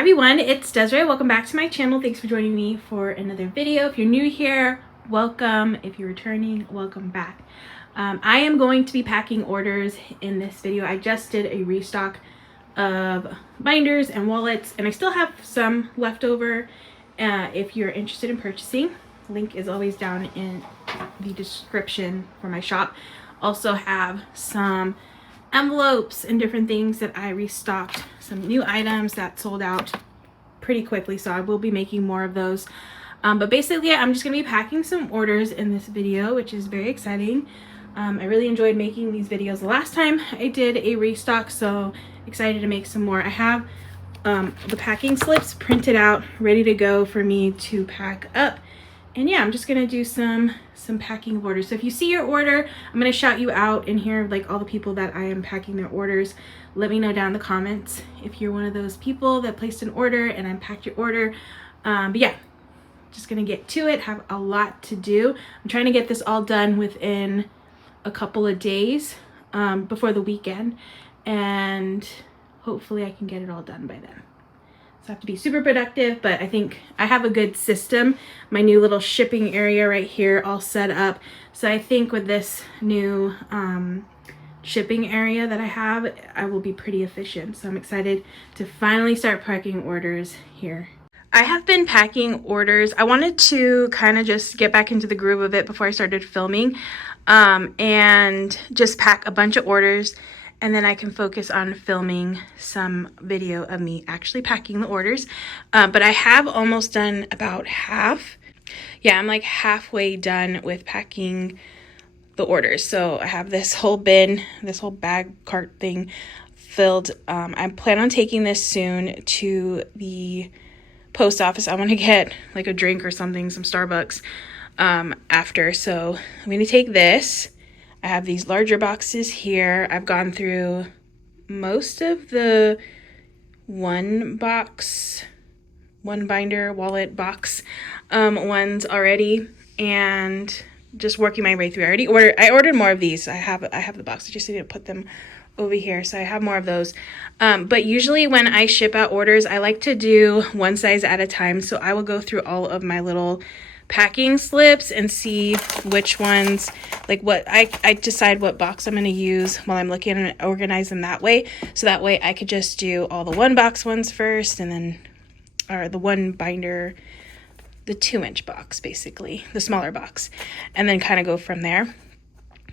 Hi everyone, it's Desiree. Welcome back to my channel. Thanks for joining me for another video. If you're new here, welcome. If you're returning, welcome back. I am going to be packing orders in this video. I just did a restock of binders and wallets, and I still have some left over if you're interested in purchasing. Link is always down in the description for my shop. Also have some envelopes and different things that I restocked, some new items that sold out pretty quickly, so I will be making more of those. But basically I'm just gonna be packing some orders in this video, which is very exciting. I really enjoyed making these videos the last time I did a restock, so excited to make some more. I have the packing slips printed out, ready to go for me to pack up. And yeah, I'm just gonna do some packing of orders. So if you see your order, I'm gonna shout you out in here, like all the people that I am packing their orders. Let me know down in the comments if you're one of those people that placed an order and I packed your order. But yeah, just gonna get to it. Have a lot to do. I'm trying to get this all done within a couple of days before the weekend, and hopefully I can get it all done by then. So I have to be super productive, but I think I have a good system. My new little shipping area right here all set up. So I think with this new shipping area that I have, I will be pretty efficient. So I'm excited to finally start packing orders here. I have been packing orders. I wanted to kind of just get back into the groove of it before I started filming, and just pack a bunch of orders. And then I can focus on filming some video of me actually packing the orders. But I have almost done about half. Yeah, I'm like halfway done with packing the orders. So I have this whole bin, this whole bag cart thing filled. I plan on taking this soon to the post office. I want to get like a drink or something, some Starbucks after. So I'm going to take this. I have these larger boxes here. I've gone through most of the one binder wallet box ones already, and just working my way through. I ordered more of these. I have the box. I just need to put them over here, so I have more of those. But usually when I ship out orders, I like to do one size at a time. So I will go through all of my little packing slips and see which ones, like what I decide what box I'm going to use while I'm looking and organize them that way. So that way I could just do all the one box ones first, and then, or the one binder, the 2-inch box, basically the smaller box, and then kind of go from there.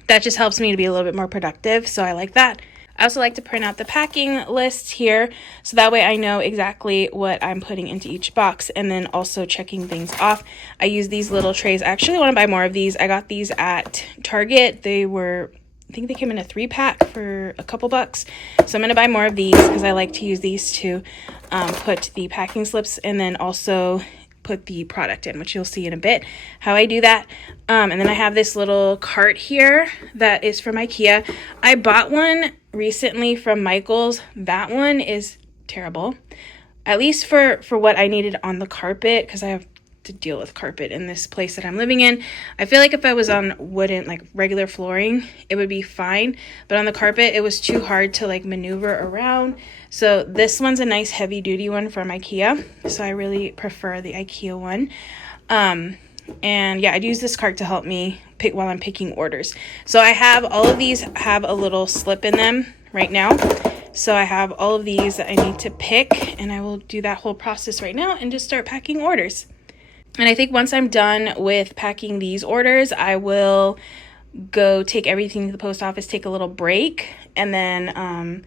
That just helps me to be a little bit more productive, so I like that. I also like to print out the packing list here, so that way I know exactly what I'm putting into each box, and then also checking things off. I use these little trays. I actually want to buy more of these. I got these at Target. They were, I think they came in a 3-pack for a couple bucks. So I'm going to buy more of these because I like to use these to put the packing slips and then also put the product in, which you'll see in a bit how I do that. And then I have this little cart here that is from IKEA. I bought one recently from Michael's. That one is terrible, at least for what I needed on the carpet, because I have to deal with carpet in this place that I'm living in. I feel like if I was on wooden, like regular flooring, it would be fine, but on the carpet it was too hard to like maneuver around. So this one's a nice heavy duty one from IKEA, so I really prefer the IKEA one. And yeah, I'd use this cart to help me pick while I'm picking orders. So I have all of these have a little slip in them right now. So I have all of these that I need to pick, and I will do that whole process right now and just start packing orders. And I think once I'm done with packing these orders, I will go take everything to the post office, take a little break, and then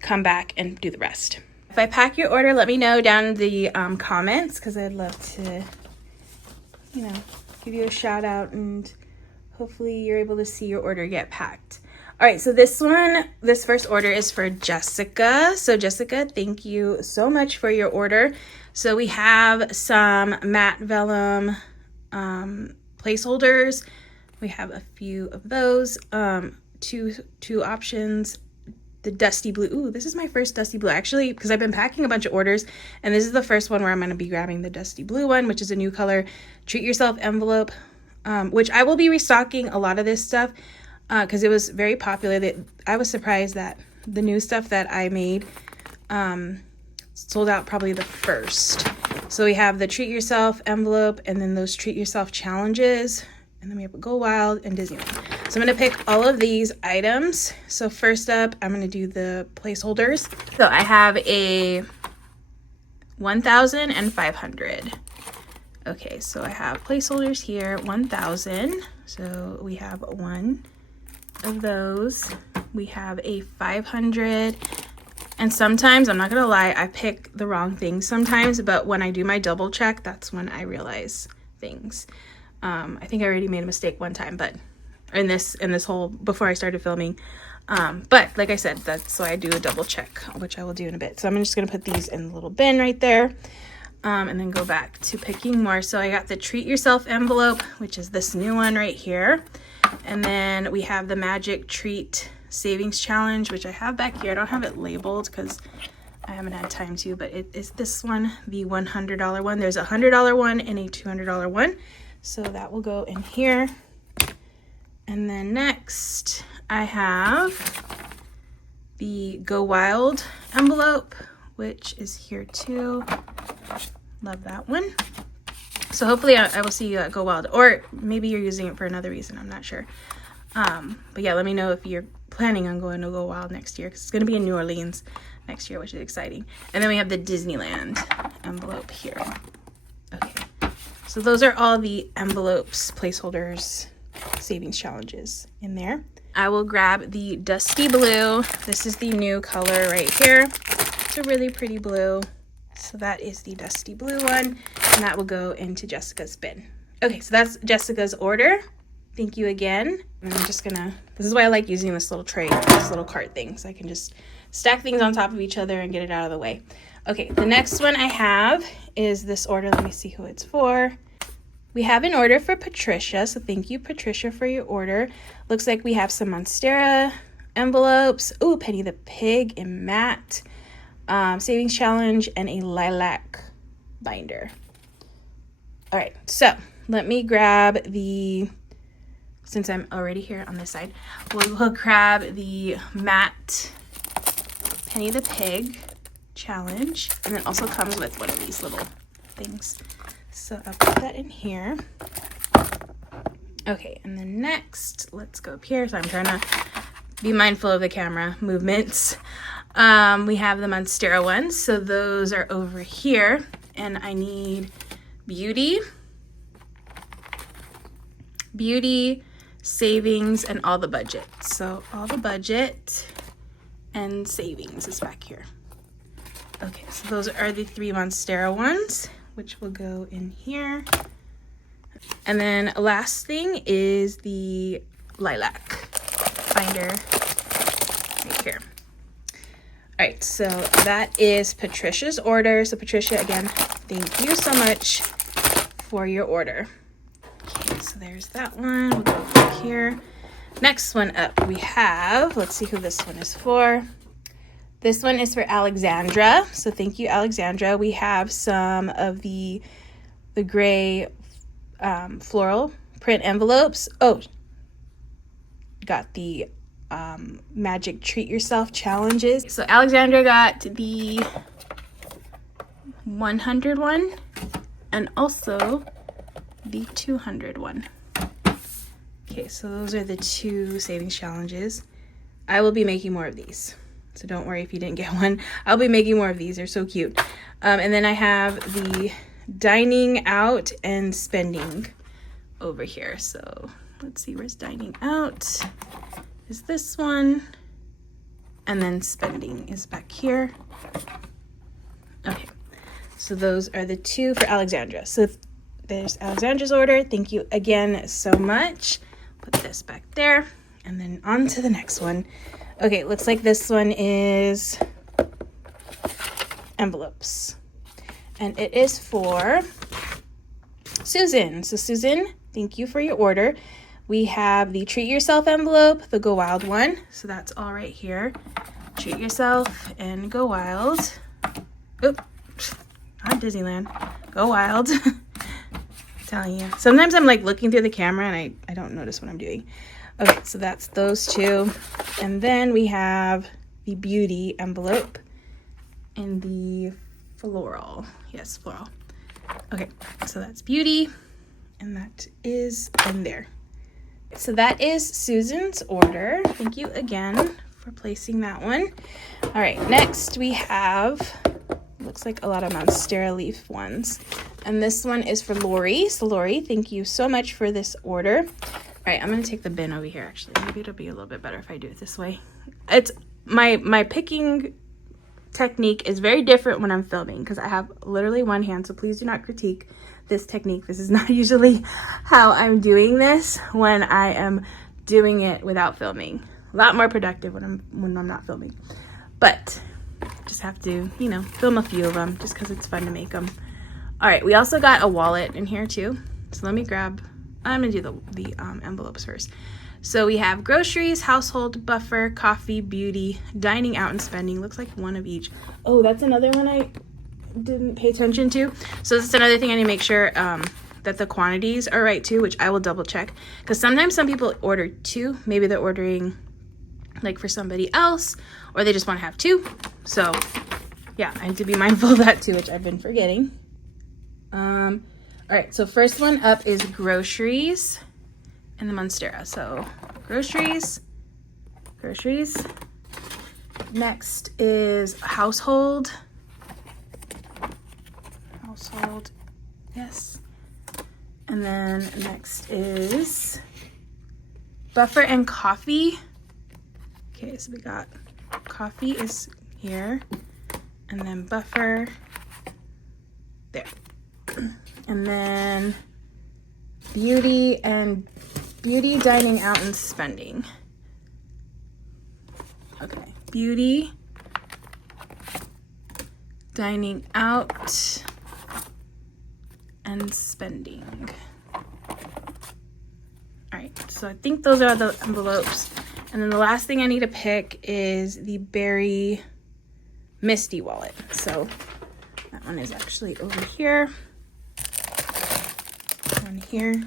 come back and do the rest. If I pack your order, let me know down in the comments, because I'd love to, you know, give you a shout out, and hopefully you're able to see your order get packed. All right, so this first order is for Jessica. So Jessica, thank you so much for your order. So we have some matte vellum placeholders. We have a few of those, two options. The dusty blue. Ooh, this is my first dusty blue, actually, because I've been packing a bunch of orders, and this is the first one where I'm going to be grabbing the dusty blue one, which is a new color. Treat yourself envelope, which I will be restocking a lot of this stuff because it was very popular. I was surprised that the new stuff that I made sold out probably the 1st. So we have the Treat Yourself envelope and then those Treat Yourself challenges. And then we have Go Wild and Disneyland. So I'm going to pick all of these items. So first up, I'm going to do the placeholders. So I have a 1,000 and 500. Okay, so I have placeholders here, 1,000. So we have one of those. We have a 500. And sometimes, I'm not gonna lie, I pick the wrong things sometimes, but when I do my double check, that's when I realize things. I think I already made a mistake one time, but in this whole, before I started filming. But like I said, that's so I do a double check, which I will do in a bit. So I'm just gonna put these in the little bin right there. And then go back to picking more. So I got the Treat Yourself envelope, which is this new one right here. And then we have the Magic Treat Savings Challenge, which I have back here. I don't have it labeled because I haven't had time to, but it is this one, the $100 one. There's a $100 one and a $200 one. So that will go in here. And then next I have the Go Wild envelope, which is here too. Love that one. So hopefully I will see you at Go Wild, or maybe you're using it for another reason. I'm not sure. But yeah, let me know if you're planning on going to Go Wild next year, because it's going to be in New Orleans next year, which is exciting. And then we have the Disneyland envelope here. Okay, so those are all the envelopes, placeholders, savings challenges in there. I will grab the Dusty Blue. This is the new color right here. It's a really pretty blue. So that is the Dusty Blue one, and that will go into Jessica's bin. Okay, so that's Jessica's order. Thank you again. And I'm just gonna, this is why I like using this little tray, this little cart thing, so I can just stack things on top of each other and get it out of the way. Okay, the next one I have is this order. Let me see who it's for. We have an order for Patricia, so thank you, Patricia, for your order. Looks like we have some Monstera envelopes. Ooh, Penny the Pig in matte. Savings challenge, and a lilac binder. All right, so let me grab the, since I'm already here on this side, we'll grab the matte Penny the Pig challenge, and it also comes with one of these little things. So I'll put that in here. Okay, and then next, let's go up here. So I'm trying to be mindful of the camera movements. We have the Monstera ones, so those are over here, and I need beauty, savings, and all the budget. So all the budget and savings is back here. Okay, so those are the 3 Monstera ones, which will go in here. And then last thing is the lilac binder right here. All right, so that is Patricia's order. So Patricia, again, thank you so much for your order. Okay, so there's that one. We'll go back here. Next one up, we have, let's see who this one is for. This one is for Alexandra. So thank you, Alexandra. We have some of the gray floral print envelopes. Oh, got the Magic Treat Yourself challenges. So Alexandra got the 100 one and also the 200 one. Okay, so those are the 2 savings challenges. I will be making more of these, so don't worry if you didn't get one. I'll be making more of these. They're so cute. And then I have the dining out and spending over here. So let's see, where's dining out? Is this one, and then spending is back here. Okay, so those are the 2 for Alexandra. So there's Alexandra's order. Thank you again so much. Put this back there, and then on to the next one. Okay, looks like this one is envelopes, and it is for Susan. So Susan, thank you for your order. We have the Treat Yourself envelope, the Go Wild one. So that's all right here. Treat Yourself and Go Wild. Oop, not Disneyland. Go Wild. I'm telling you. Sometimes I'm like looking through the camera and I don't notice what I'm doing. Okay, so that's those 2. And then we have the beauty envelope. in the floral. Yes, floral. Okay, so that's Beauty, and that is in there. So that is Susan's order. Thank you again for placing that one. All right, next we have, looks like a lot of Monstera leaf ones. And this one is for Lori. So Lori, thank you so much for this order. All right, I'm gonna take the bin over here actually. Maybe it'll be a little bit better if I do it this way. It's my picking technique is very different when I'm filming because I have literally one hand, so please do not critique this technique. This is not usually how I'm doing this when I am doing it without filming. A lot more productive when I'm not filming. But just have to, you know, film a few of them just because it's fun to make them. All right, we also got a wallet in here too. So let me grab, I'm gonna do the envelopes first. So we have groceries, household, buffer, coffee, beauty, dining out, and spending. Looks like one of each. Oh, that's another one I didn't pay attention to. So that's another thing I need to make sure that the quantities are right too, which I will double check. Because sometimes some people order 2. Maybe they're ordering like for somebody else, or they just want to have 2. So yeah, I need to be mindful of that too, which I've been forgetting. All right, so first one up is groceries and the Monstera. So groceries. Next is household, yes. And then next is buffer and coffee. Okay, so we got coffee is here, and then buffer there. And then beauty, dining out, and spending. Okay, beauty, dining out, and spending. All right, so I think those are the envelopes. And then the last thing I need to pick is the Berry Misty wallet. So that one is actually over here. One here.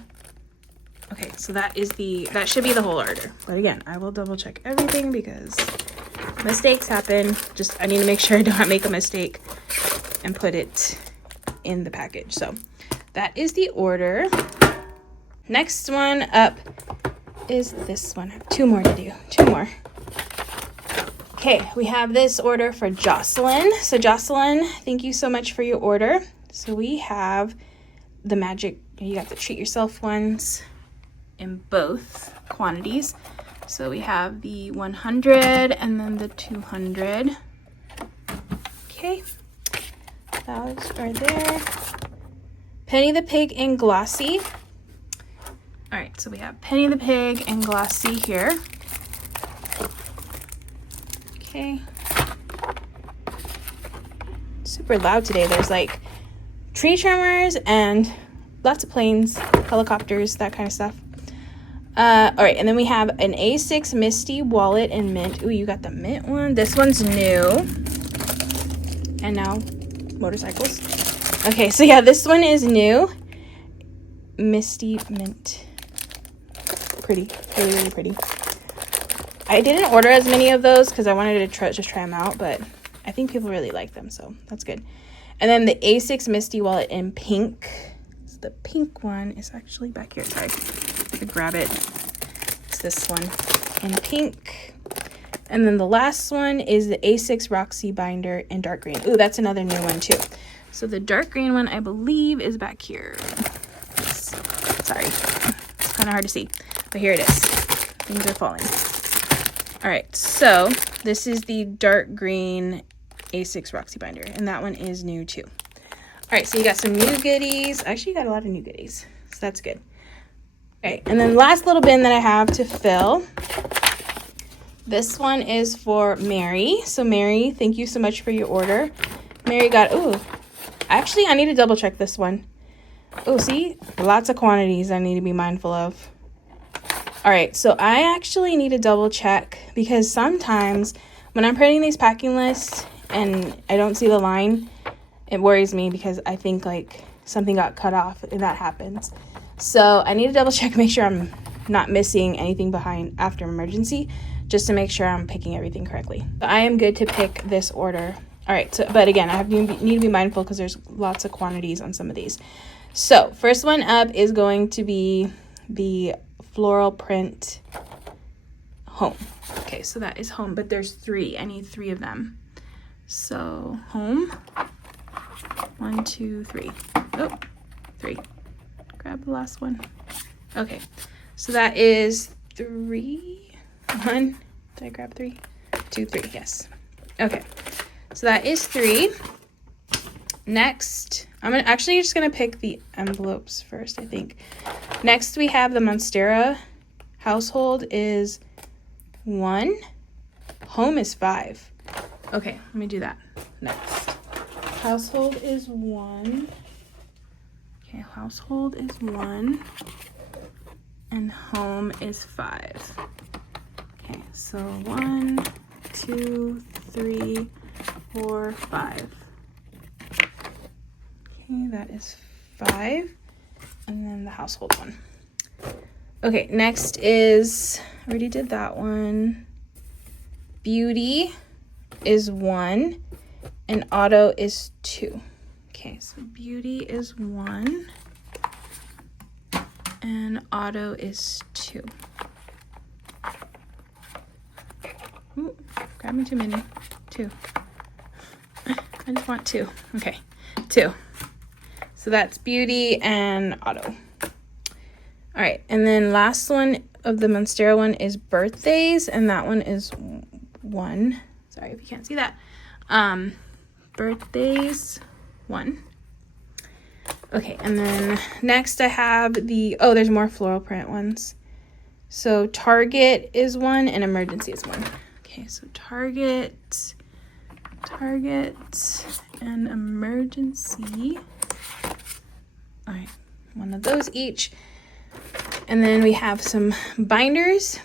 Okay, so that should be the whole order. But again, I will double check everything because mistakes happen. I need to make sure I don't make a mistake and put it in the package. So that is the order. Next one up is this one. I have 2 more to do. 2 more. Okay, we have this order for Jocelyn. So Jocelyn, thank you so much for your order. So we have the magic, you got the treat yourself ones in both quantities. So we have the 100 and then the 200. Okay, those are there. Penny the Pig in glossy. All right, so we have Penny the Pig and glossy here. Okay. Super loud today. There's like tree trimmers and lots of planes, helicopters, that kind of stuff. All right, and then we have an A6 Misty wallet in mint. Ooh, you got the mint one. This one's new. And now motorcycles. Okay, so yeah, this one is new. Misty mint. Pretty, really, really pretty. I didn't order as many of those because I wanted to just try them out, but I think people really like them, so that's good. And then the A6 Misty wallet in pink. So the pink one is actually back here. Sorry, I could grab it. It's this one in pink. And then the last one is the A6 Roxy binder in dark green. Ooh, that's another new one too. So the dark green one, I believe, is back here. Sorry, it's kind of hard to see, but here it is. Things are falling. All right, so this is the dark green A6 Roxy binder, and that one is new too. All right, so you got some new goodies. Actually, you got a lot of new goodies, so that's good. All right, and then last little bin that I have to fill. This one is for Mary. So Mary, thank you so much for your order. Mary got, ooh, actually, I need to double check this one. Oh, see, lots of quantities I need to be mindful of. All right, so I actually need to double check because sometimes when I'm printing these packing lists and I don't see the line, it worries me because I think like something got cut off and that happens. So I need to double check, make sure I'm not missing anything behind after emergency, just to make sure I'm picking everything correctly. But I am good to pick this order All right, so, but again, I need to be mindful because there's lots of quantities on some of these. So first one up is going to be the floral print home. Okay, so that is home, but there's 3. I need 3 of them. So home, 1, 2, 3. Oh, 3. Grab the last one. Okay, so that is 3. 1. Did I grab 3? 2, 3. Yes. Okay, so that is 3. Next, I'm actually just gonna pick the envelopes first, I think. Next, we have the Monstera. Household is 1. Home is 5. Okay, let me do that next. Household is 1. Okay, household is 1. And home is 5. Okay, so 1, 2, 3, 4, 5. Okay, that is 5. And then the household one. Okay, next is, I already did that one. Beauty is 1 and auto is 2. Okay, so beauty is 1 and auto is 2. Ooh, grabbing too many. 2. I just want 2. Okay, 2. So that's beauty and auto. All right, and then last one of the Monstera one is birthdays, and that one is 1. Sorry if you can't see that. Birthdays, 1. Okay, and then next I have the, oh, there's more floral print ones. So Target is 1 and emergency is 1. Okay, so Target, and emergency. All right, 1 of those each. And then we have some binders.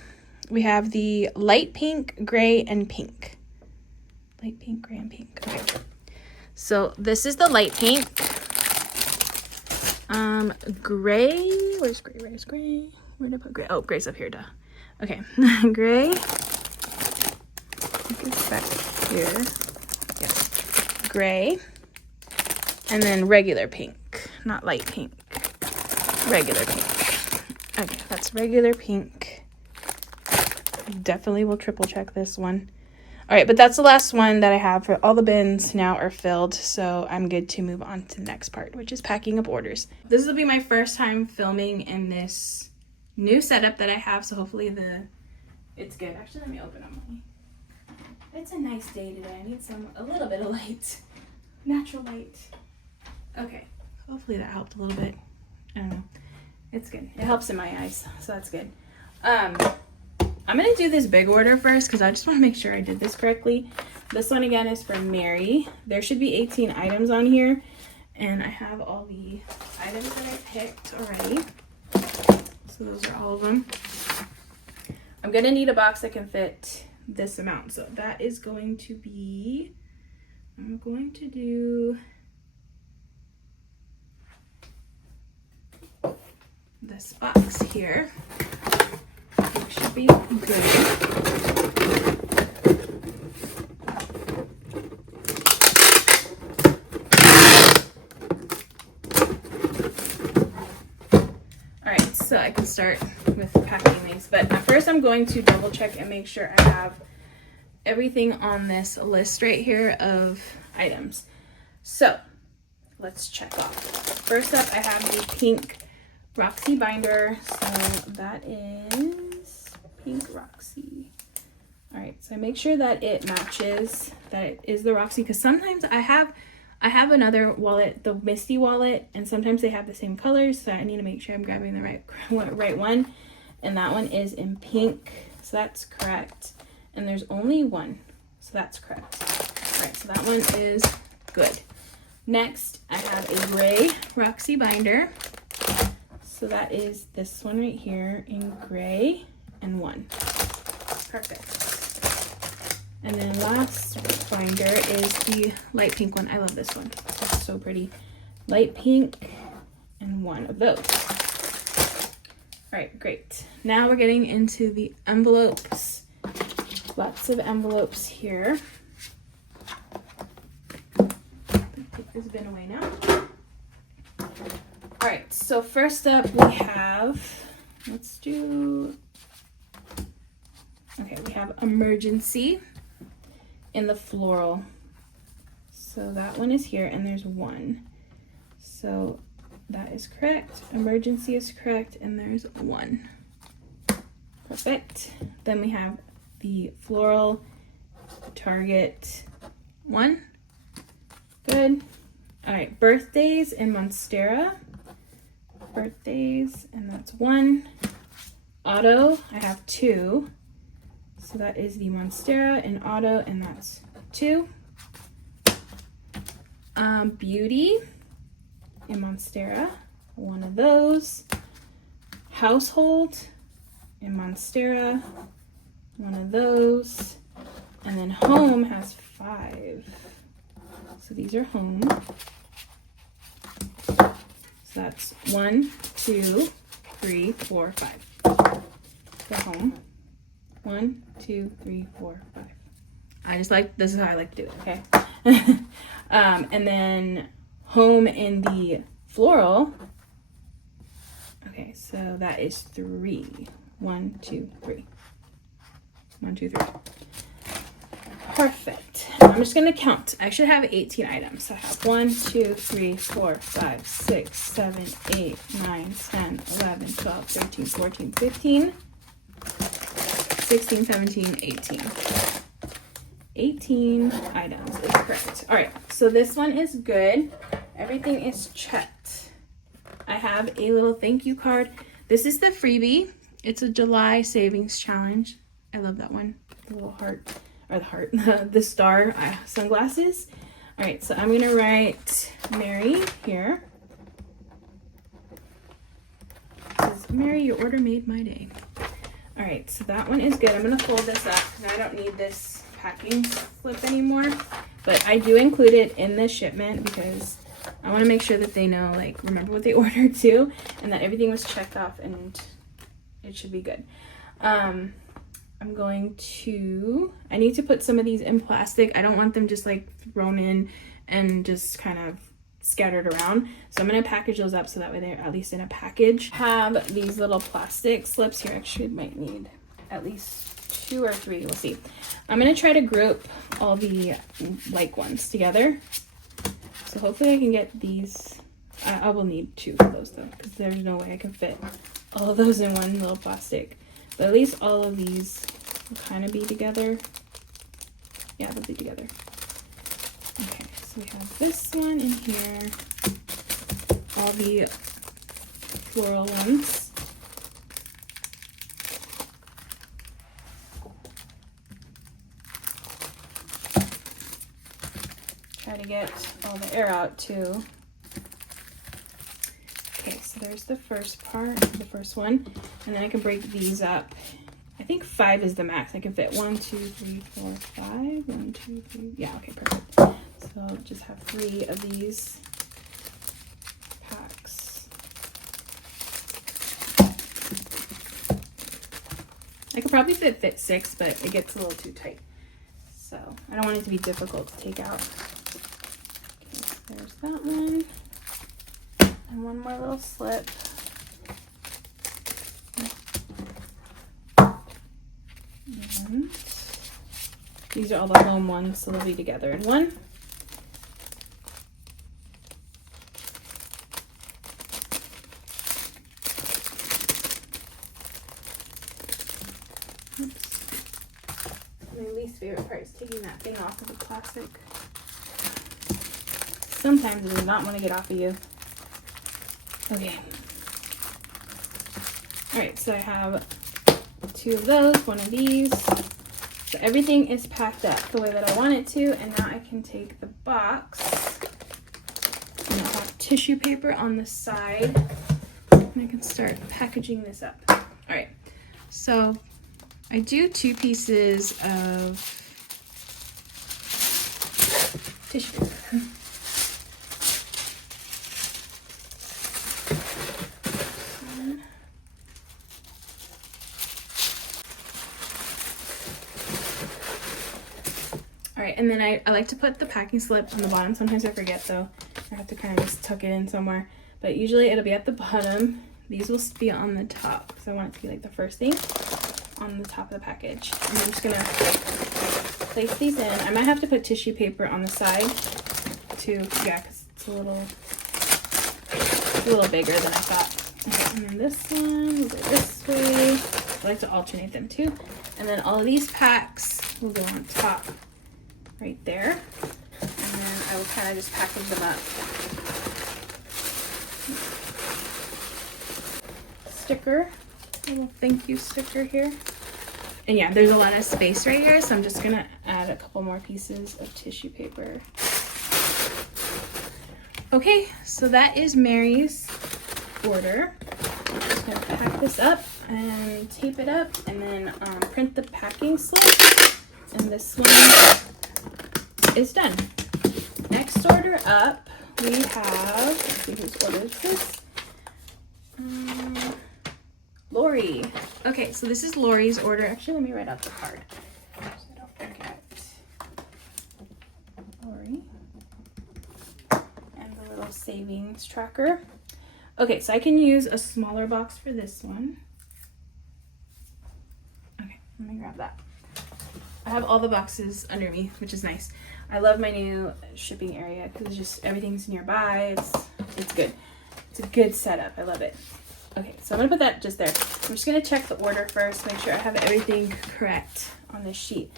We have the light pink, gray, and pink. Light pink, gray, and pink. Okay. So this is the light pink. Gray. Where's gray? Where's gray? Where did I put gray? Oh, gray's up here, duh. Okay. Gray. I think it's back here. Yes. Gray. And then regular pink. Not light pink. Regular pink. Okay, that's regular pink. Definitely will triple check this one. All right, but that's the last one that I have. For all the bins now are filled, so I'm good to move on to the next part, which is packing up orders. This will be my first time filming in this new setup that I have, so hopefully it's good. Actually, let me open them. It's a nice day today. I need a little bit of light, natural light. Okay, hopefully that helped a little bit. I don't know. It's good. It helps in my eyes, so that's good. I'm going to do this big order first because I just want to make sure I did this correctly. This one, again, is for Mary. There should be 18 items on here, and I have all the items that I picked already. So those are all of them. I'm going to need a box that can fit this amount. So that is going to be, I'm going to do this box here. It should be good. All right, so I can start with packing these, but first I'm going to double check and make sure I have everything on this list right here of items. So let's check off. First up, I have the pink Roxy binder. So that is pink Roxy. All right, so I make sure that it matches, that it is the Roxy, because sometimes I have another wallet, the Misty wallet, and sometimes they have the same colors, so I need to make sure I'm grabbing the right one. And that one is in pink, so that's correct. And there's only one, so that's correct. All right, so that one is good. Next, I have a gray Roxy binder. So that is this one right here in gray and 1. Perfect. And then last binder is the light pink one. I love this one. It's so pretty. Light pink and 1 of those. All right, great. Now we're getting into the envelopes. Lots of envelopes here. has been away now. All right, so first up we have, we have Emergency in the floral. So that one is here, and there's one. So that is correct. Emergency is correct, and there's one. Perfect. Then we have the floral Target one. Good. All right, birthdays in Monstera. Birthdays, and that's one. Auto, I have two. So that is the Monstera in Auto, and that's two. Beauty in Monstera, one of those. Household in Monstera, one of those. And then Home has 5. So these are Home. So that's 1, 2, 3, 4, 5. So Home. 1, 2, 3, 4, 5. This is how I like to do it, okay? And then Home in the floral. Okay, so that is 3. 1, 2, 3. 1, 2, 3. Perfect. I'm just going to count. I should have 18 items. So I have 1, 2, 3, 4, 5, 6, 7, 8, 9, 10, 11, 12, 13, 14, 15, 16, 17, 18. 18 items is correct. All right, so this one is good. Everything is checked. I have a little thank you card. This is the freebie. It's a July savings challenge. I love that one. The little heart, or the heart, the star sunglasses. All right, so I'm gonna write Mary here. It says, Mary, your order made my day. All right, so that one is good. I'm gonna fold this up because I don't need this packing slip anymore, but I do include it in the shipment because I want to make sure that they know, like, remember what they ordered too, and that everything was checked off and it should be good. I need to put some of these in plastic. I don't want them just like thrown in and just kind of scattered around. So I'm going to package those up so that way they're at least in a package. Have these little plastic slips here. Actually, might need at least 2 or 3. We'll see. I'm going to try to group all the like ones together. So hopefully I can get these. I will need 2 of those though, because there's no way I can fit all of those in one little plastic. But at least all of these will kind of be together. Yeah, they'll be together. Okay, so we have this one in here. All the floral ones. Try to get all the air out too. Okay, so there's the first part, the first one, and then I can break these up. I think 5 is the max. I can fit 1, 2, 3, 4, 5. 1, 2, 3. Yeah, okay, perfect. So I'll just have 3 of these packs. I could probably fit 6, but it gets a little too tight. So I don't want it to be difficult to take out. Okay, there's that one. And one more little slip. And these are all the home ones, so they'll be together in one. Oops. My least favorite part is taking that thing off of the plastic. Sometimes it does not want to get off of you. Okay. Alright, so I have 2 of those, 1 of these. So everything is packed up the way that I want it to, and now I can take the box and I'll have tissue paper on the side and I can start packaging this up. Alright, so I do 2 pieces of tissue paper. Alright, and then I like to put the packing slips on the bottom. Sometimes I forget though. I have to kind of just tuck it in somewhere. But usually it'll be at the bottom. These will be on the top because I want it to be like the first thing on the top of the package. And I'm just gonna place these in. I might have to put tissue paper on the side too. Yeah, because it's a little bigger than I thought. Okay, and then this one will go this way. I like to alternate them too. And then all of these packs will go on top right there. And then I will kind of just package them up. Sticker, little thank you sticker here. And yeah, there's a lot of space right here, so I'm just gonna add a couple more pieces of tissue paper. Okay, so that is Mary's order. I'm just gonna pack this up and tape it up, and then print the packing slip. And this one is done. Next order up, we have, let's see whose order is this. Lori. Okay, so this is Lori's order. Actually, let me write out the card so I don't forget. Lori. And the little savings tracker. Okay, so I can use a smaller box for this one. Okay, let me grab that. I have all the boxes under me, which is nice. I love my new shipping area because it's just everything's nearby. It's good. It's a good setup. I love it. Okay, so I'm gonna put that just there. I'm just gonna check the order first, make sure I have everything correct on this sheet.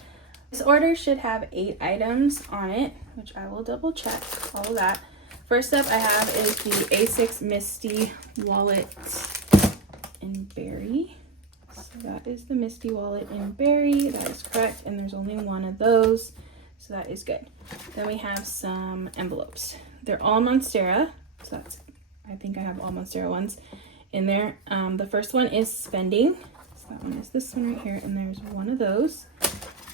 This order should have 8 items on it, which I will double check all of that. First up I have is the A6 Misty Wallet in Berry. So that is the Misty Wallet in Berry, that is correct, and there's only one of those, so that is good. Then we have some envelopes. They're all Monstera, so that's, I think I have all Monstera ones in there. The first one is spending, so that one is this one right here, and there's one of those.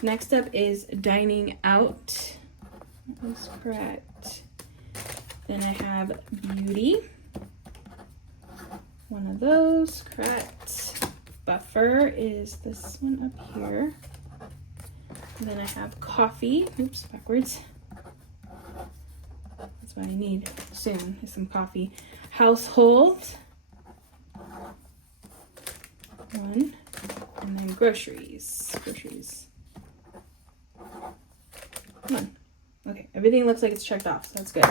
Next up is dining out, that is correct. Then I have beauty, one of those, correct. Buffer is this one up here. And then I have coffee, oops, backwards. That's what I need soon, is some coffee. Household, one, and then groceries, one. Okay, everything looks like it's checked off, so that's good.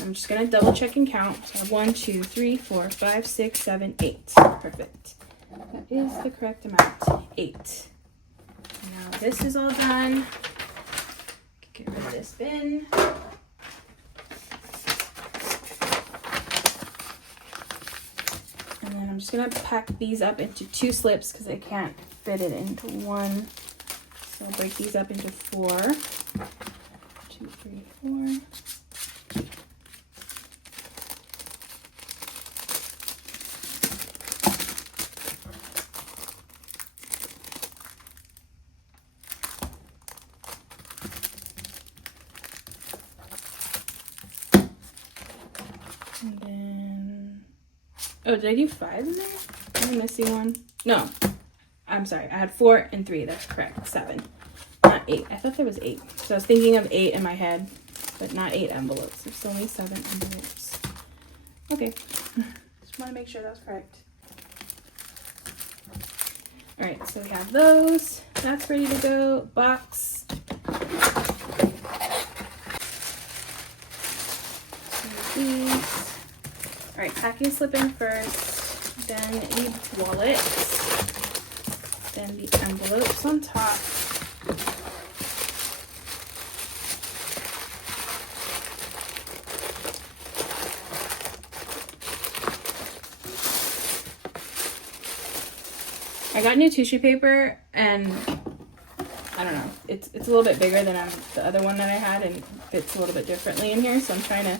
I'm just gonna double check and count. So I have 1, 2, 3, 4, 5, 6, 7, 8. Perfect. That is the correct amount, 8. Now this is all done. Get rid of this bin. And then I'm just gonna pack these up into 2 slips because I can't fit it into one. So I'll break these up into 4. 2, 3, 4. And then, oh, did I do 5 in there? Am I missing one? No, I'm sorry. I had 4 and 3. That's correct. 7, not 8. I thought there was 8. So I was thinking of 8 in my head, but not 8 envelopes. There's only 7 envelopes. Okay, just want to make sure that was correct. All right, so we have those. That's ready to go. Box. These. All right, packing slip in first, then the wallet, then the envelopes on top. I got new tissue paper, and I don't know, it's a little bit bigger than the other one that I had, and fits a little bit differently in here, so I'm trying to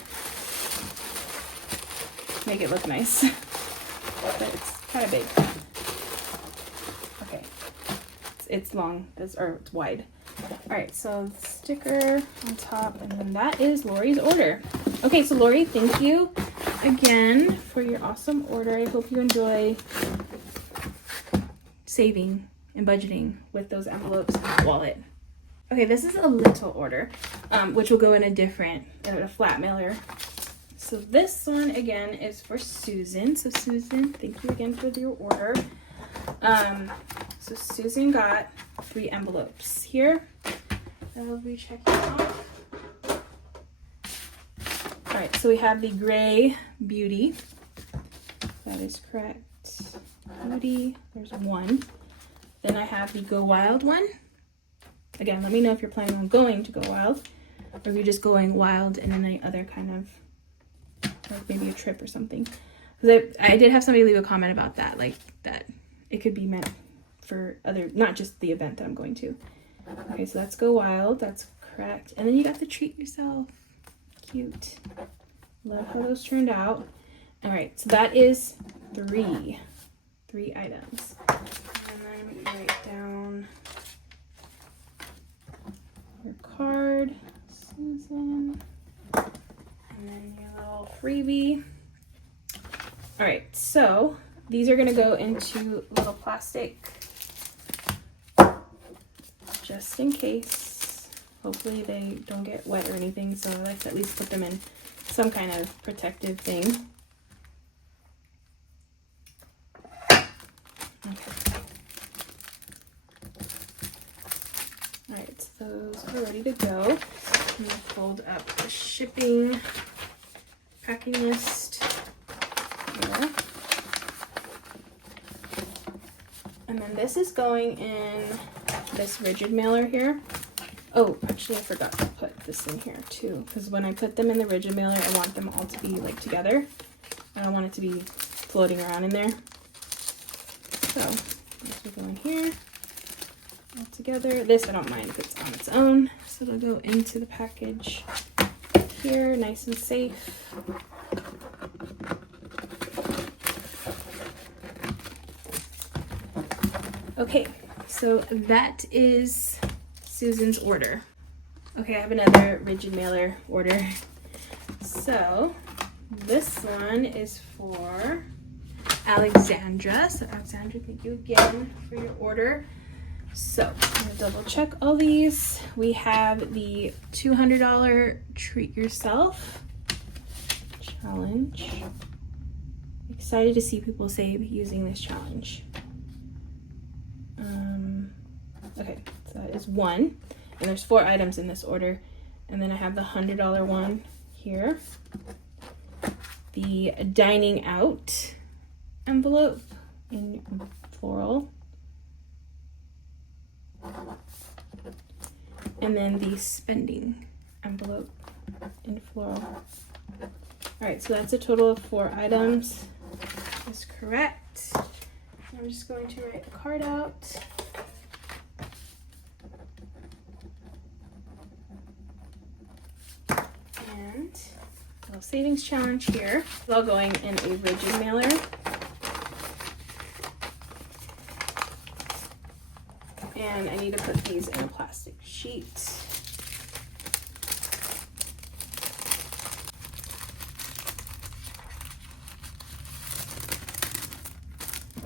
make it look nice, but it's kind of big. Okay, it's long, or it's wide. All right, so sticker on top, and then that is Lori's order. Okay, so Lori, thank you again for your awesome order. I hope you enjoy saving and budgeting with those envelopes and that wallet. Okay, this is a little order, which will go in a flat mailer So this one again is for Susan. So Susan, thank you again for your order. So Susan got 3 envelopes here that I'll be checking off. All right, so we have the Gray Beauty. That is correct. Beauty, there's 1. Then I have the Go Wild one. Again, let me know if you're planning on going to Go Wild, or if you're just going wild in any other kind of, like maybe a trip or something. Because I did have somebody leave a comment about that, like that it could be meant for other, not just the event that I'm going to. Okay, so that's Go Wild, that's correct. And then you got the Treat Yourself. Cute. Love how those turned out. All right, so that is 3 items. And then you write down your card, Susan, and then your little freebie. All right, so these are gonna go into little plastic just in case. Hopefully they don't get wet or anything, so I like to at least put them in some kind of protective thing. Okay. All right, so those are ready to go. I'm gonna fold up the shipping packing list here. And then this is going in this rigid mailer here. Oh, actually I forgot to put this in here too, because when I put them in the rigid mailer, I want them all to be like together. I don't want it to be floating around in there. So this will go in here all together. This I don't mind if it's on its own, so it'll go into the package here, nice and safe. Okay, so that is Susan's order. Okay, I have another rigid mailer order. So this one is for Alexandra. So Alexandra, thank you again for your order. So I'm gonna double check all these. We have the $200 Treat Yourself challenge. Excited to see people save using this challenge. Okay, so that is 1, and there's 4 items in this order. And then I have the $100 one here, the Dining Out envelope in floral, and then the Spending envelope in floral. All right, so that's a total of 4 items. That's correct. I'm just going to write the card out. And a little savings challenge here. It's all going in a rigid mailer. And I need to put these in a plastic sheet.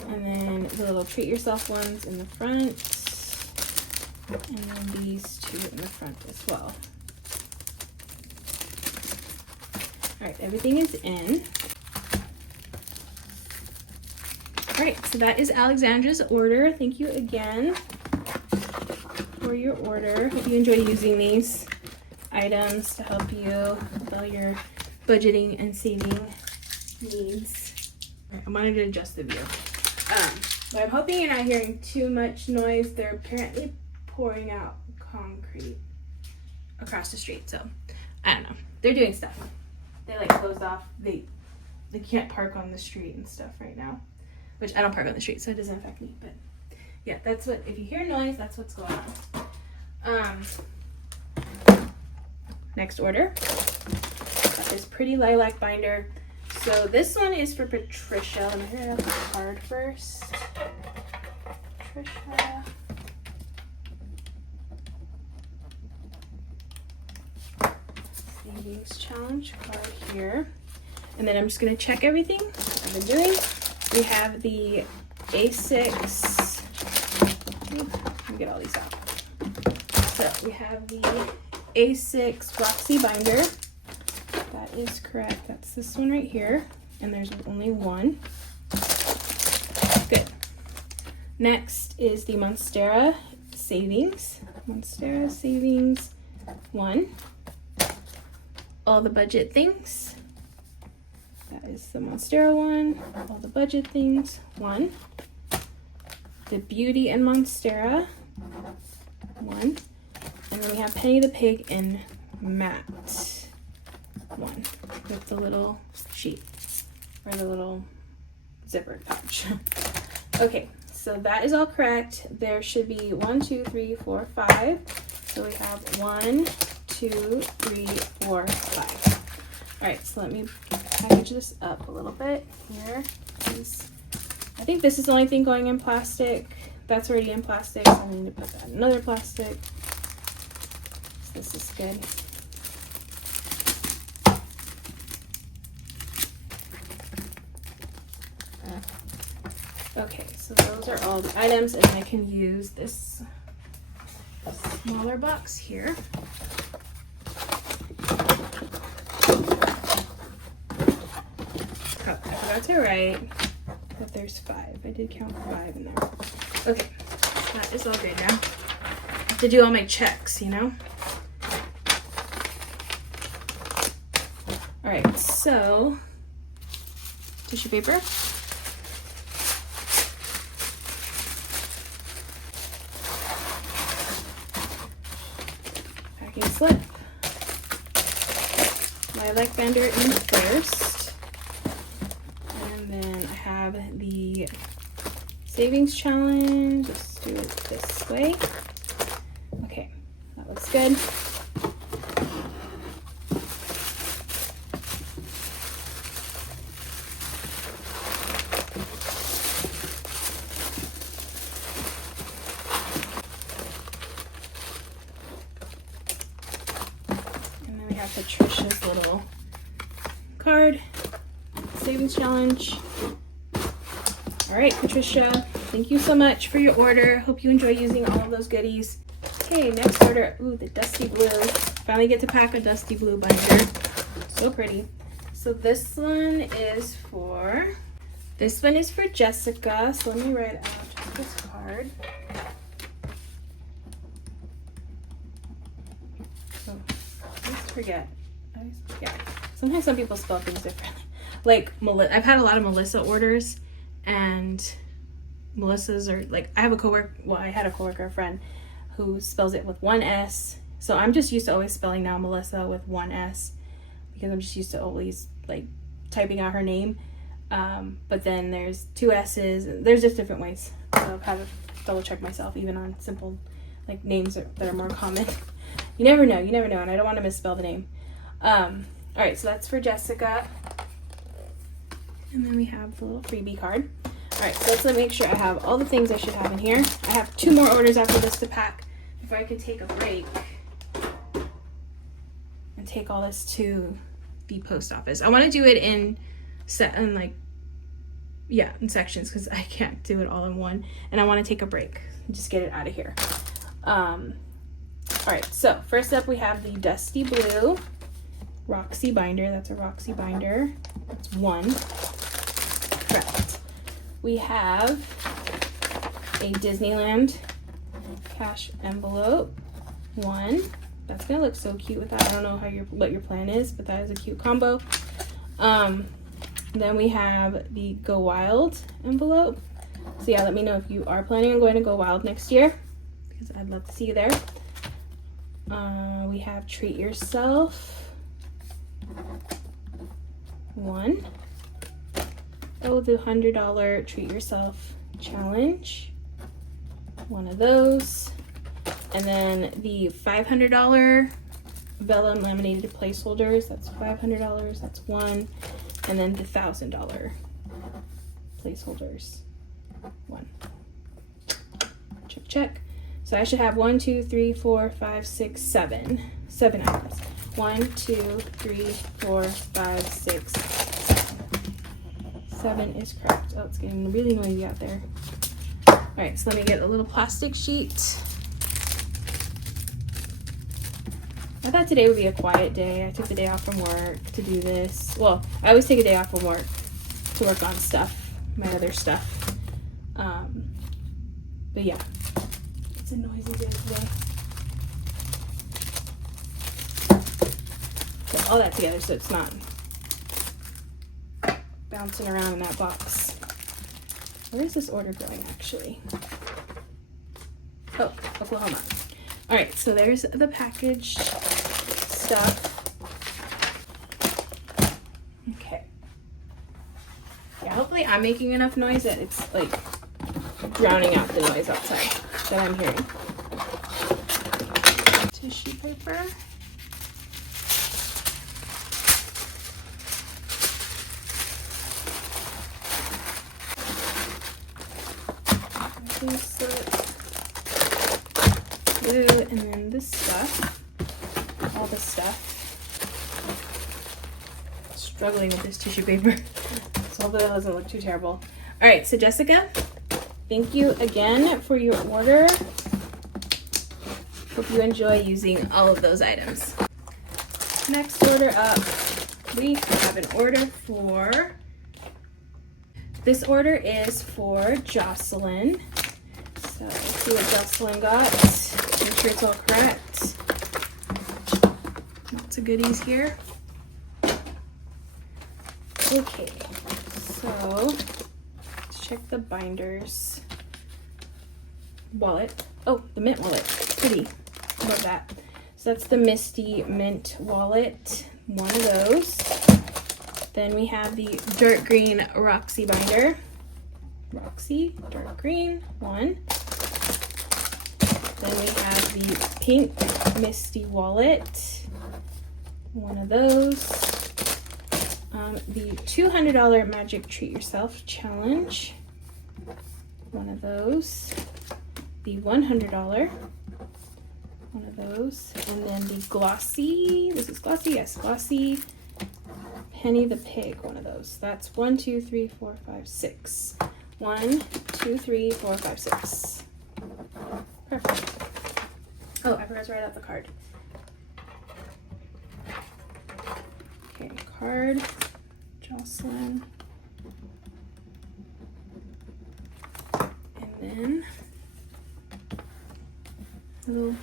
And then the little Treat Yourself ones in the front. And then these 2 in the front as well. All right, everything is in. All right, so that is Alexandra's order. Thank you again for your order. Hope you enjoy using these items to help you with all your budgeting and saving needs. All right, I wanted to adjust the view. But I'm hoping you're not hearing too much noise. They're apparently pouring out concrete across the street, so I don't know. They're doing stuff. They like closed off. They can't park on the street and stuff right now, which I don't park on the street, so it doesn't affect me. But yeah, that's what, if you hear noise, that's what's going on. Next order is Pretty Lilac Binder. So this one is for Patricia. Let me write out the card first. Patricia. Savings challenge card here. And then I'm just going to check everything I've been doing. We have the A6. Let me get all these out. So we have the A6 Roxy binder. That that is correct. That's this one right here, and there's only one. Good. Next is the Monstera Savings. Monstera Savings 1. All the Budget Things. That is the Monstera one. All the Budget Things 1. The Beauty and Monstera 1. And then we have Penny the Pig in Matte 1 with the little sheet or the little zipper pouch. Okay, so that is all correct. There should be 1, 2, 3, 4, 5. So we have 1, 2, 3, 4, 5. All right, so let me package this up a little bit here. I think this is the only thing going in plastic. That's already in plastic, so I need to put that in another plastic. So this is good. Okay, so those are all the items, and I can use this smaller box here. Oh, I forgot to write that there's 5. I did count 5 in there. Okay, that is all good now. I have to do all my checks, you know? All right, so tissue paper. Packing slip. Lilac binder in first. And then I have the savings challenge. Let's do it this way. Okay, that looks good. Patricia's little card, savings challenge. All right, Patricia, thank you so much for your order. Hope you enjoy using all of those goodies. Okay, next order. Ooh, the dusty blue. Finally get to pack a dusty blue binder. So pretty. So this one is for Jessica. So let me write out Jessica's card. I always forget. Sometimes some people spell things differently. Like I've had a lot of Melissa orders, and Melissa's are like, I had a coworker, a friend, who spells it with 1 S. So I'm just used to always spelling now Melissa with 1 S because I'm just used to always like typing out her name. But then there's 2 S's. There's just different ways. So I've had to double check myself even on simple like names that are more common. You never know, and I don't want to misspell the name. All right, so that's for Jessica. And then we have the little freebie card. All right, so let's make sure I have all the things I should have in here. I have 2 more orders after this to pack before I can take a break and take all this to the post office. I want to do it in sections because I can't do it all in one, and I want to take a break and just get it out of here. All right, so first up we have the Dusty Blue Roxy binder. That's a Roxy binder. That's 1. Correct. We have a Disneyland cash envelope. 1. That's gonna look so cute with that. I don't know what your plan is, but that is a cute combo. Then we have the Go Wild envelope. So yeah, let me know if you are planning on going to Go Wild next year, because I'd love to see you there. We have Treat Yourself. 1. Oh, the $100 Treat Yourself challenge. 1 of those. And then the $500 vellum laminated placeholders. That's $500. That's 1. And then the $1,000 placeholders. 1. Check, check. So I should have 1, 2, 3, 4, 5, 6, 7. 7 items. 1, 2, 3, 4, 5, 6, 7 is correct. Oh, it's getting really noisy out there. All right, so let me get a little plastic sheet. I I thought today would be a quiet day. I took the day off from work to do this. Well, I always take a day off from work to work on stuff, my other stuff. But yeah, it's a noisy day today. Put all that together so it's not bouncing around in that box. Where is this order going actually? Oh, Oklahoma. All right, so there's the package stuff. Okay. Yeah, hopefully I'm making enough noise that it's like drowning out the noise outside that I'm hearing. Tissue paper. And then this stuff, all this stuff. Struggling with this tissue paper, so hopefully that doesn't look too terrible. All right, so Jessica, thank you again for your order. Hope you enjoy using all of those items. Next order up, we have an order for, this order is for Jocelyn. So let's see what Jocelyn got. Make sure it's all correct. Lots of goodies here. Okay, so let's check the binders. Wallet. Oh, the mint wallet. Pretty. Love that. So that's the Misty Mint wallet. One of those. Then we have the Dark Green Roxy binder. Roxy, dark green, one. Then we have the pink Misty wallet, one of those. The $200 Magic Treat Yourself Challenge, one of those. The $100, one of those. And then the glossy, this is glossy, yes, glossy Penny the Pig, one of those. That's 1, 2, 3, 4, 5, 6. 1, 2, 3, 4, 5, 6. Perfect. Oh, I forgot to write out the card. Okay, card, Jocelyn. And then a little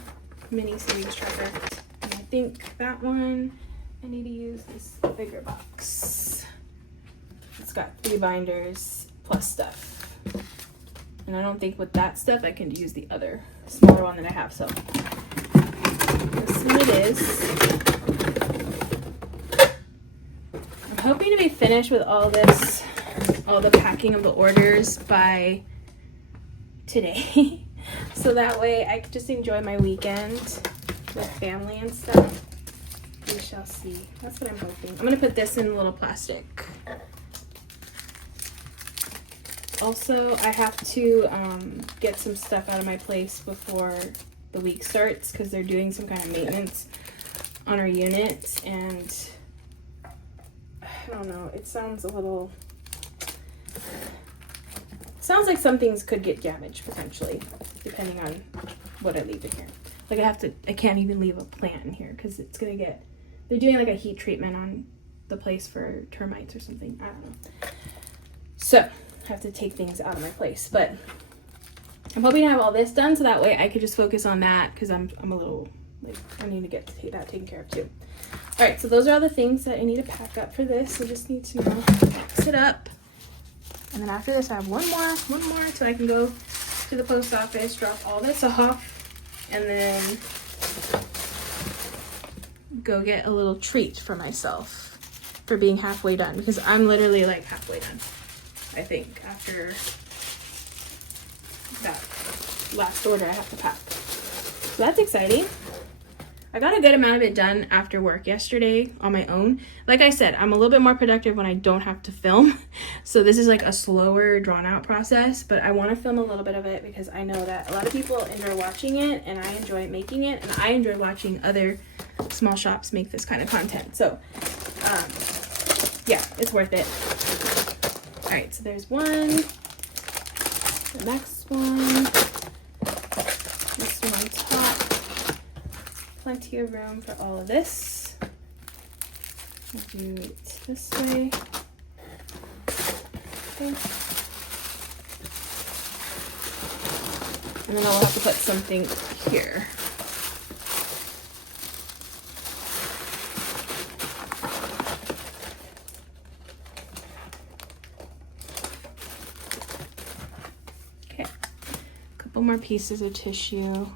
mini savings tracker. And I think that one, I need to use this bigger box. It's got 3 binders plus stuff. And I don't think with that stuff I can use the other smaller one that I have, so this one it is. I'm hoping to be finished with all this, all the packing of the orders by today. So that way I can just enjoy my weekend with family and stuff. We shall see. That's what I'm hoping. I'm gonna put this in a little plastic. Also, I have to get some stuff out of my place before the week starts because they're doing some kind of maintenance on our unit, and I don't know, it sounds a little, sounds like some things could get damaged potentially depending on what I leave in here. Like I can't even leave a plant in here because it's gonna get, they're doing like a heat treatment on the place for termites or something, I don't know. So have to take things out of my place, but I'm hoping to have all this done so that way I could just focus on that because I'm a little like I need to get that taken care of too. All right, so those are all the things that I need to pack up for this. I just need to now box it up, and then after this I have one more so I can go to the post office, drop all this off, and then go get a little treat for myself for being halfway done because I'm literally like halfway done. I think after that last order I have to pack. So that's exciting. I got a good amount of it done after work yesterday on my own. Like I said, I'm a little bit more productive when I don't have to film. So this is like a slower, drawn out process, but I want to film a little bit of it because I know that a lot of people enjoy watching it and I enjoy making it, and I enjoy watching other small shops make this kind of content. So yeah, it's worth it. All right, so there's one, the next one, this one on top, plenty of room for all of this. I'll do it this way. Okay. And then I'll have to put something here. Okay, a couple more pieces of tissue.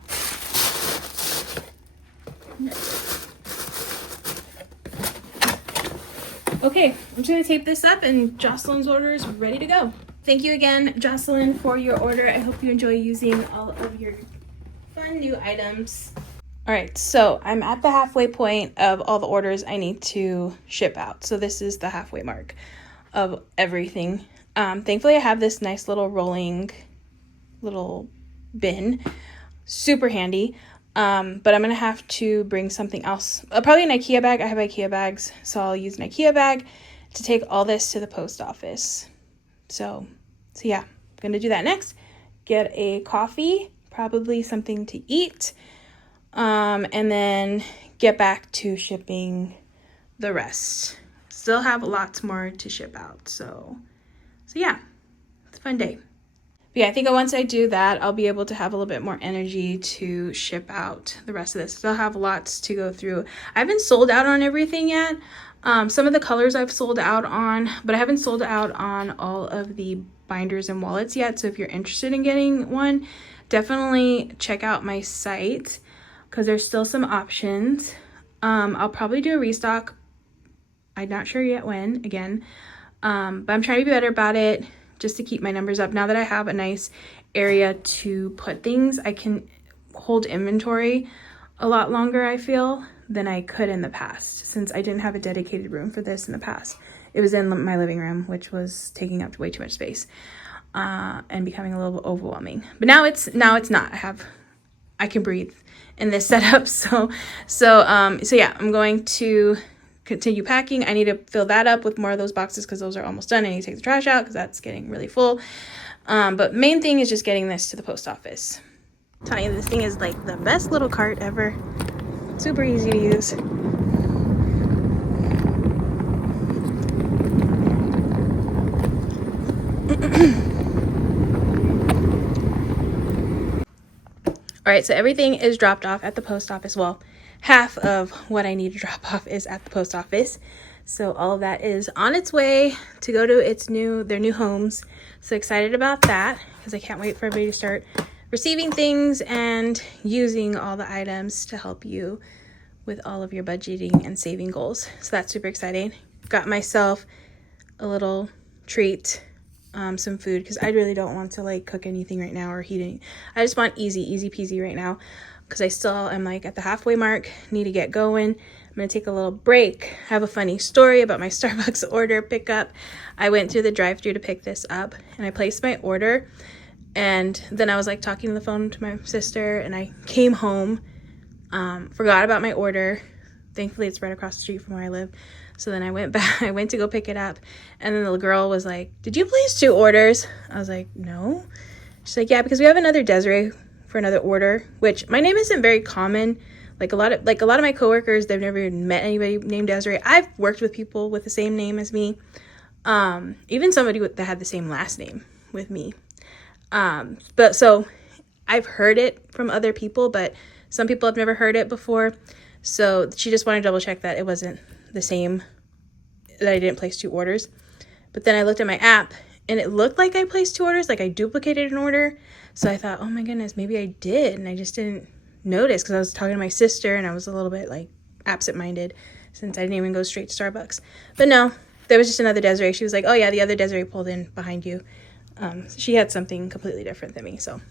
Okay, I'm just gonna tape this up and Jocelyn's order is ready to go. Thank you again, Jocelyn, for your order. I hope you enjoy using all of your fun new items. All right, so I'm at the halfway point of all the orders I need to ship out. So this is the halfway mark of everything. Thankfully, I have this nice little rolling little bin. Super handy. But I'm going to have to bring something else. Probably an IKEA bag. I have IKEA bags, so I'll use an IKEA bag to take all this to the post office. So yeah, I'm going to do that next. Get a coffee, probably something to eat, and then get back to shipping the rest. Still have lots more to ship out. So yeah, it's a fun day. But yeah, I think once I do that, I'll be able to have a little bit more energy to ship out the rest of this. Still have lots to go through. I haven't sold out on everything yet. Some of the colors I've sold out on, but I haven't sold out on all of the binders and wallets yet. So if you're interested in getting one, definitely check out my site because there's still some options. I'll probably do a restock. I'm not sure yet when, again, but I'm trying to be better about it just to keep my numbers up. Now that I have a nice area to put things, I can hold inventory a lot longer, I feel, than I could in the past, since I didn't have a dedicated room for this in the past. It was in my living room, which was taking up way too much space and becoming a little overwhelming. But now it's not. I can breathe in this setup. So yeah, I'm going to continue packing. I need to fill that up with more of those boxes because those are almost done. I need to take the trash out because that's getting really full. But main thing is just getting this to the post office. I'm telling you, this thing is like the best little cart ever. Super easy to use. All right, so everything is dropped off at the post office. Well, half of what I need to drop off is at the post office. So all of that is on its way to go to their new homes. So excited about that because I can't wait for everybody to start receiving things and using all the items to help you with all of your budgeting and saving goals. So that's super exciting. Got myself a little treat, some food, because I really don't want to like cook anything right now or heat anything. I just want easy peasy right now because I still am like at the halfway mark, need to get going. I'm gonna take a little break. I have a funny story about my Starbucks order pickup. I went through the drive-thru to pick this up and I placed my order, and then I was like talking on the phone to my sister, and I came home, forgot about my order. Thankfully it's right across the street from where I live. So then I went back, I went to go pick it up, and then the girl was like, "Did you place 2 orders?" I was like, "No." She's like, "Yeah, because we have another Desiree for another order," which my name isn't very common. Like a lot of my coworkers, they've never even met anybody named Desiree. I've worked with people with the same name as me. Even somebody that had the same last name with me. But so I've heard it from other people, but some people have never heard it before. So she just wanted to double check that it wasn't the same, that I didn't place 2 orders. But then I looked at my app and it looked like I placed 2 orders, like I duplicated an order. So I thought, oh my goodness, maybe I did, and I just didn't notice because I was talking to my sister and I was a little bit like absent-minded since I didn't even go straight to Starbucks. But no, there was just another Desiree. She was like, "Oh yeah, the other Desiree pulled in behind you." She had something completely different than me. So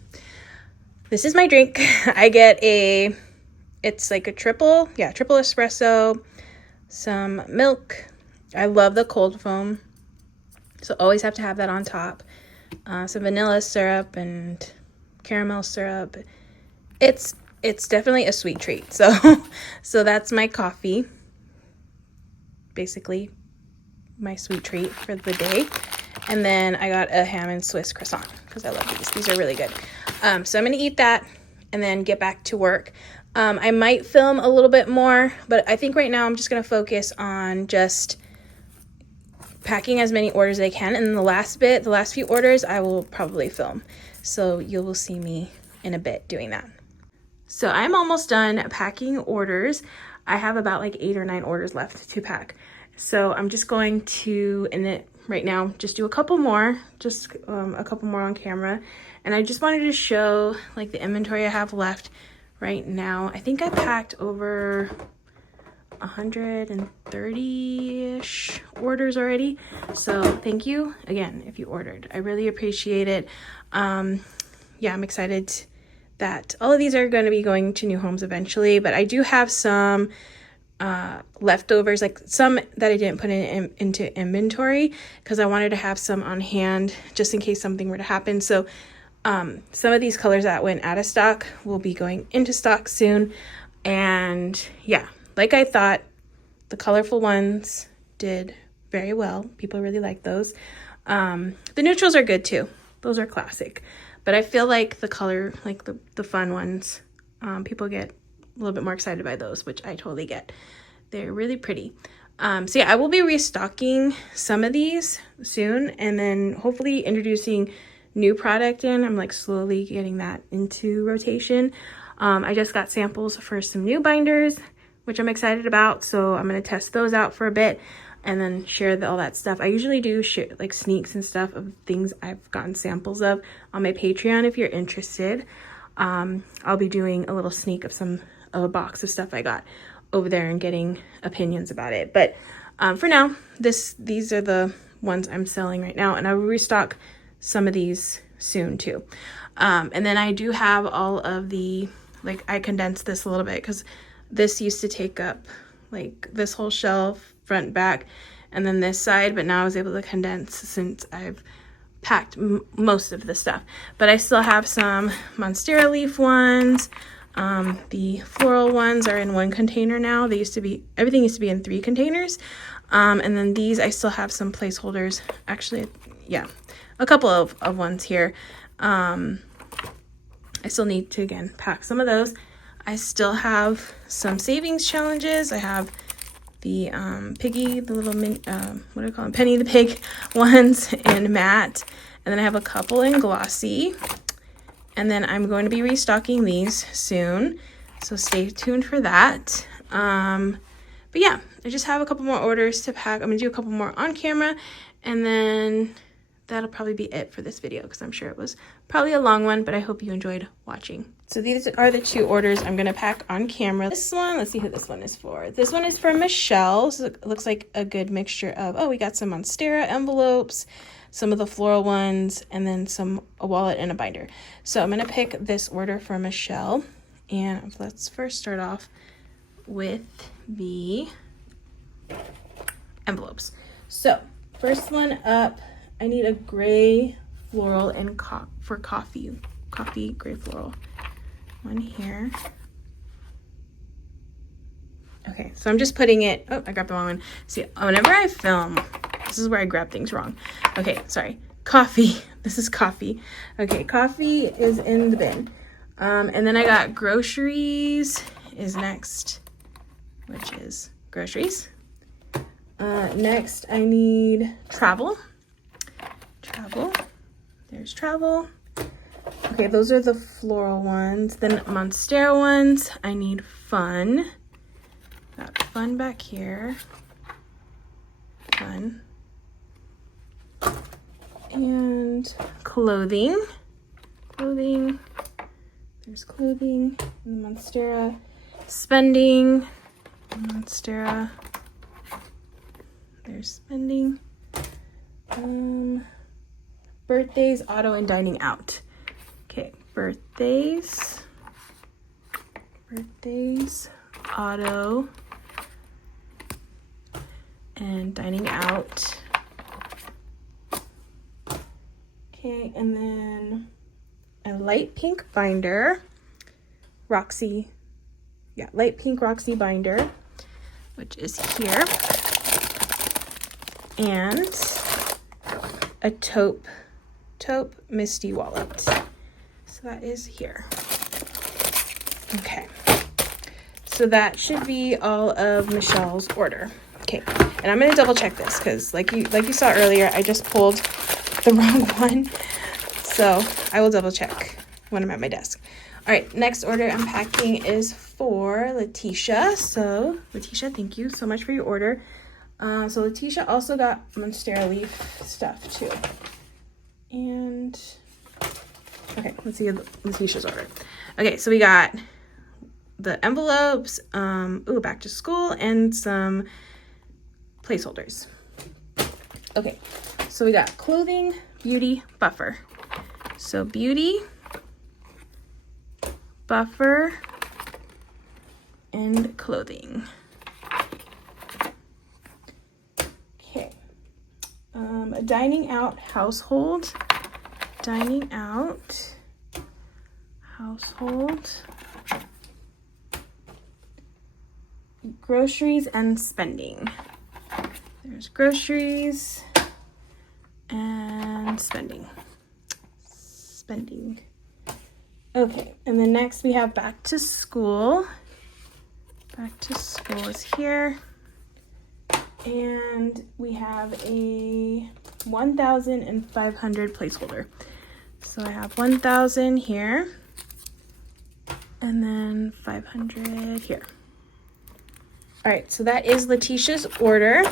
this is my drink. I get it's like a triple espresso, some milk. I love the cold foam, so always have to have that on top. Some vanilla syrup and caramel syrup. It's definitely a sweet treat. So that's my coffee. Basically my sweet treat for the day. And then I got a ham and Swiss croissant because I love these. These are really good. So I'm going to eat that and then get back to work. I might film a little bit more, but I think right now I'm just going to focus on just packing as many orders as I can. And the last few orders, I will probably film. So you will see me in a bit doing that. So I'm almost done packing orders. I have about like 8 or 9 orders left to pack. So I'm just going to, right now, just do a couple more, a couple more on camera. And I just wanted to show like the inventory I have left right now. I think I packed over 130-ish orders already. So thank you again if you ordered. I really appreciate it. Yeah, I'm excited that all of these are going to be going to new homes eventually, but I do have some leftovers, like some that I didn't put into inventory because I wanted to have some on hand just in case something were to happen. So some of these colors that went out of stock will be going into stock soon. And yeah, like I thought, the colorful ones did very well. People really like those. The neutrals are good too. Those are classic. But I feel like the color, like the fun ones, people get a little bit more excited by those, which I totally get. They're really pretty. So yeah, I will be restocking some of these soon and then hopefully introducing new product in. I'm like slowly getting that into rotation. I just got samples for some new binders, which I'm excited about. So I'm going to test those out for a bit and then share all that stuff. I usually do share like sneaks and stuff of things I've gotten samples of on my Patreon if you're interested. I'll be doing a little sneak of a box of stuff I got over there and getting opinions about it. But for now, these are the ones I'm selling right now, and I will restock some of these soon too. And then I do have all of the, like I condensed this a little bit because this used to take up like this whole shelf, front, back, and then this side, but now I was able to condense since I've packed most of the stuff. But I still have some Monstera leaf ones. The floral ones are in 1 container now. Everything used to be in 3 containers. And then these, I still have some placeholders. Actually, yeah, a couple of ones here. I still need to, again, pack some of those. I still have some savings challenges. I have the Piggy, the little, what do I call them? Penny the Pig ones in matte. And then I have a couple in glossy. And then I'm going to be restocking these soon. So stay tuned for that. But yeah, I just have a couple more orders to pack. I'm going to do a couple more on camera. And then that'll probably be it for this video because I'm sure it was probably a long one, but I hope you enjoyed watching. So these are the 2 orders I'm going to pack on camera. This one, let's see who this one is for. This one is for Michelle. So it looks like a good mixture of, we got some Monstera envelopes, some of the floral ones, and then a wallet and a binder. So I'm going to pick this order for Michelle. And let's first start off with the envelopes. So first one up, I need a gray floral and for coffee gray floral. One here. Okay, so I'm just putting it, I grabbed the wrong one. See, whenever I film, this is where I grab things wrong. Okay, sorry, coffee. This is coffee. Okay, coffee is in the bin. And then I got groceries is next, which is groceries. Next I need travel. There's travel. Okay, those are the floral ones. Then Monstera ones, I need fun. Got fun back here. Fun. And clothing. There's clothing. And the Monstera. Spending. Monstera. There's spending. Birthdays, auto, and dining out. Okay, birthdays, auto, and dining out. Okay, and then a light pink binder, light pink Roxy binder, which is here, and a taupe Misty wallet. So that is here. Okay. so that should be all of Michelle's order. Okay, and I'm gonna double check this because like you saw earlier, I just pulled the wrong one. So I will double check when I'm at my desk. All right, next order I'm packing is for Letitia. So Letitia, thank you so much for your order. So Letitia also got Monstera leaf stuff too. And okay, let's see Letitia's order. Okay, so we got the envelopes, back to school, and some placeholders. Okay, so we got clothing, beauty, buffer. So beauty, buffer, and clothing. Okay, a dining out household, groceries and spending. There's groceries and spending. Okay, and then next we have back to school. Back to school is here. And we have a 1,500 placeholder. So I have 1,000 here. And then 500 here. All right, so that is Letitia's order,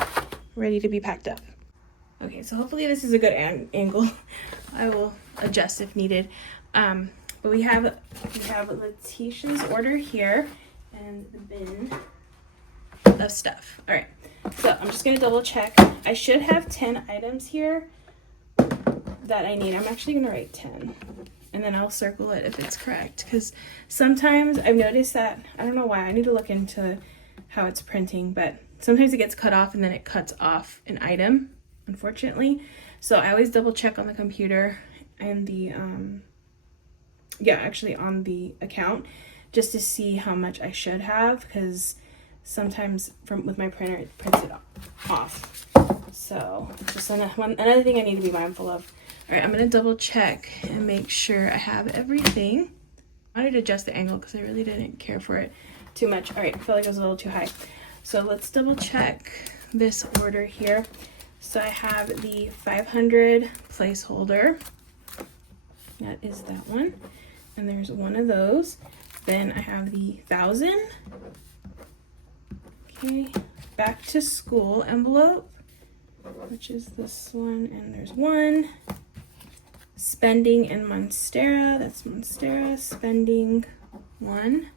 ready to be packed up. Okay, so hopefully this is a good angle. I will adjust if needed. But we have Letitia's order here and the bin of stuff. All right, so I'm just gonna double check. I should have 10 items here that I need. I'm actually gonna write 10 and then I'll circle it if it's correct, because sometimes I've noticed that, I don't know why, I need to look into how it's printing, but sometimes it gets cut off and then it cuts off an item, unfortunately. So I always double check on the computer and the actually on the account, just to see how much I should have, because sometimes with my printer it prints it off. So just another thing I need to be mindful of. All right, I'm gonna double check and make sure I have everything. I wanted to adjust the angle because I really didn't care for it too much. All right, I feel like it was a little too high. So let's double check this order here. So I have the 500 placeholder. That is that one. And there's one of those. Then I have the 1,000. Okay, back to school envelope, which is this one, and there's one. Spending and Monstera, that's Monstera, spending one.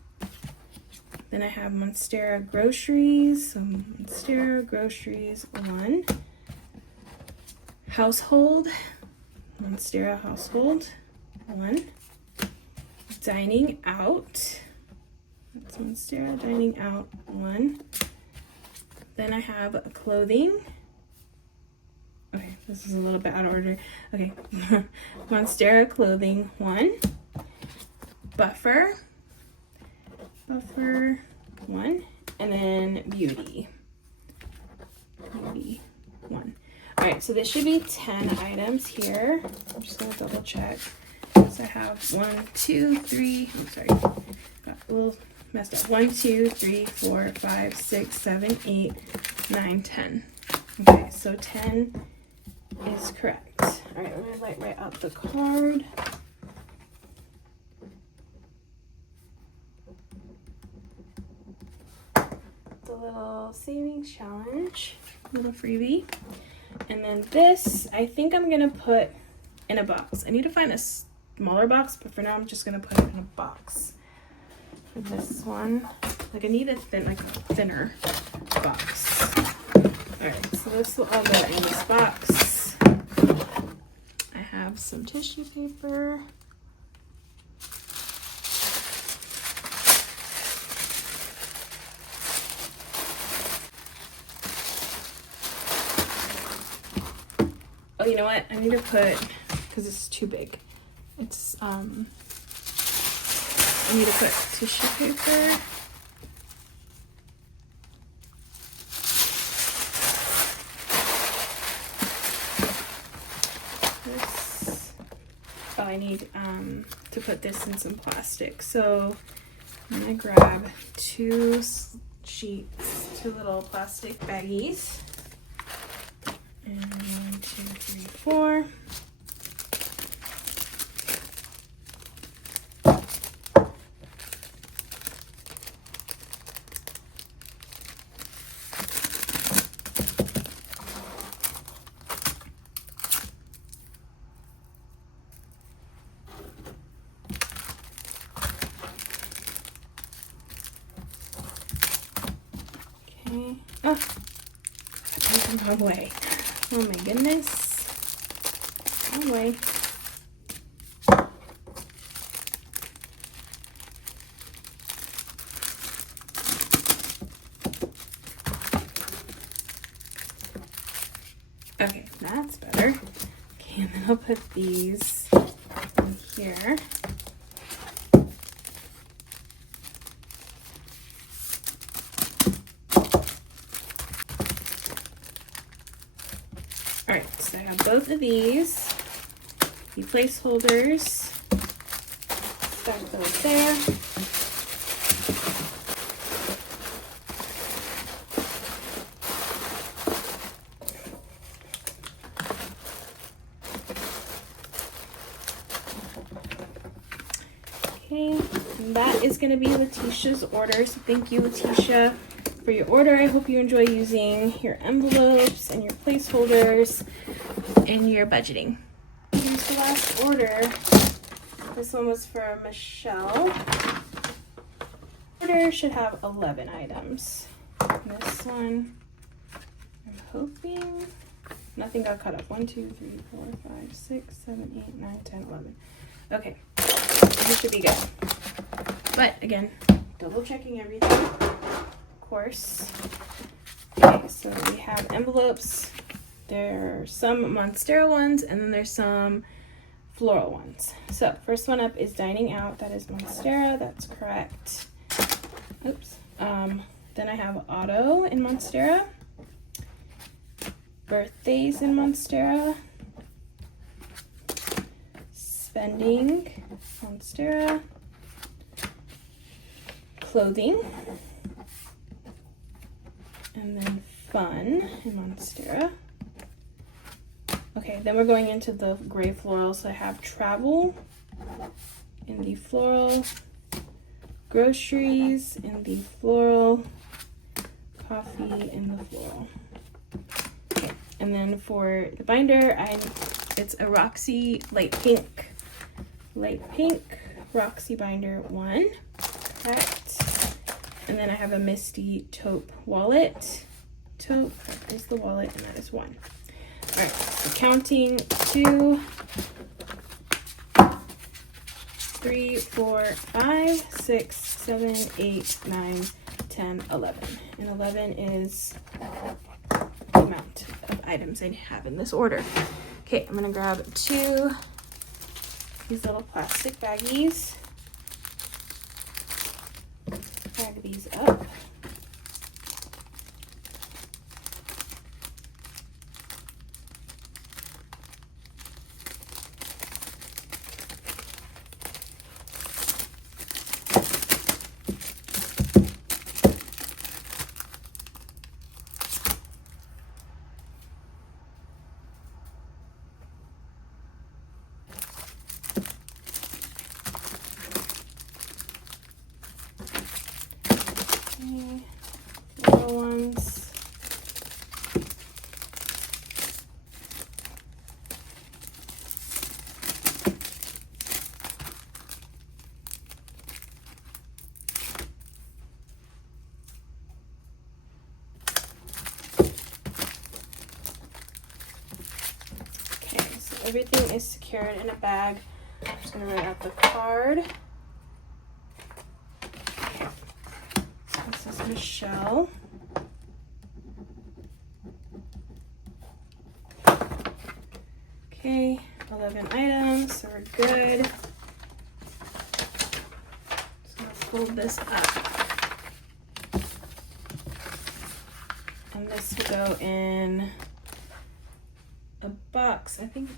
Then I have Monstera groceries, so Monstera groceries one. Household, Monstera household one. Dining out, that's Monstera dining out one. Then I have clothing. Okay, this is a little bit out of order. Okay, Monstera clothing one. Buffer one, and then beauty one. All right, so this should be 10 items here. I'm just gonna double check. So I have 1, 2, 3. I'm sorry, got a little messed up. 1, 2, 3, 4, 5, 6, 7, 8, 9, 10. Okay, so 10 is correct. All right, I'm gonna write out the card. The little savings challenge, little freebie. And then this, I think I'm gonna put in a box. I need to find a smaller box, but for now I'm just gonna put it in a box. For this one, like I need a thinner box. All right, so this will all go in this box. I have some tissue paper. Oh, you know what? I need to put, because it's too big. It's, I need to put tissue paper. I need to put this in some plastic. So I'm gonna grab two sheets, two little plastic baggies. And 1, 2, 3, 4. Okay. Oh, I went the wrong way. Oh my goodness. Wrong way. Okay, that's better. Okay, and then I'll put these in here. Alright, so I have both of these, the placeholders, stack those there. Okay, and that is going to be Letitia's order, so thank you, Letitia, for your order. I hope you enjoy using your envelopes and your placeholders in your budgeting. Here's the last order. This one was for Michelle. Order should have 11 items. And this one, I'm hoping nothing got cut off. 1, 2, 3, 4, 5, 6, 7, 8, 9, 10, 11. Okay, this should be good. But again, double checking everything, of course. Okay, so we have envelopes. There are some Monstera ones, and then there's some floral ones. So first one up is dining out. That is Monstera. That's correct. Oops. Then I have auto in Monstera. Birthdays in Monstera. Spending Monstera. Clothing. And then fun in Monstera. Okay, then we're going into the gray floral. So I have travel in the floral, groceries in the floral, coffee in the floral. Okay, and then for the binder, it's a Roxy light pink, Roxy binder 1, correct. And then I have a Misty taupe wallet. Taupe, that is the wallet, and that is 1. All right, so counting 2, 3, 4, 5, 6, 7, 8, 9, 10, 11. And 11 is the amount of items I have in this order. Okay, I'm gonna grab 2 these little plastic baggies. Bag these up. Little ones. Okay, so everything is secured in a bag. I'm just going to write out the card. This is Michelle. Okay, 11 items, so we're good. Just gonna fold this up. And this will go in a box. I think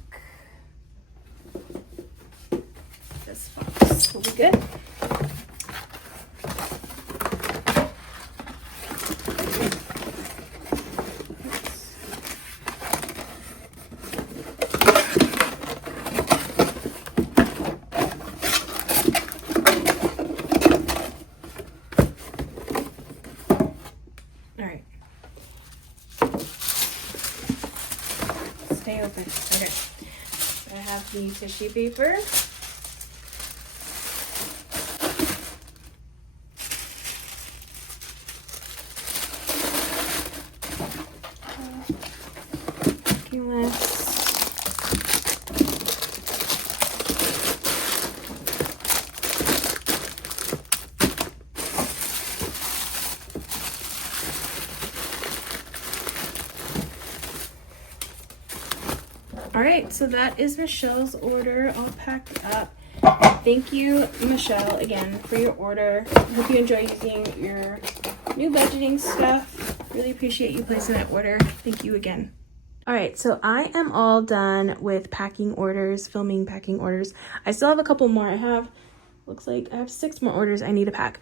this box will be good. stay open. Okay. So I have the tissue paper. All right, so that is Michelle's order all packed up. Thank you, Michelle, again for your order. I hope you enjoy using your new budgeting stuff. Really appreciate you placing that order. Thank you again. All right, so I am all done with packing orders, filming packing orders. I still have a couple more. Looks like I have 6 more orders I need to pack.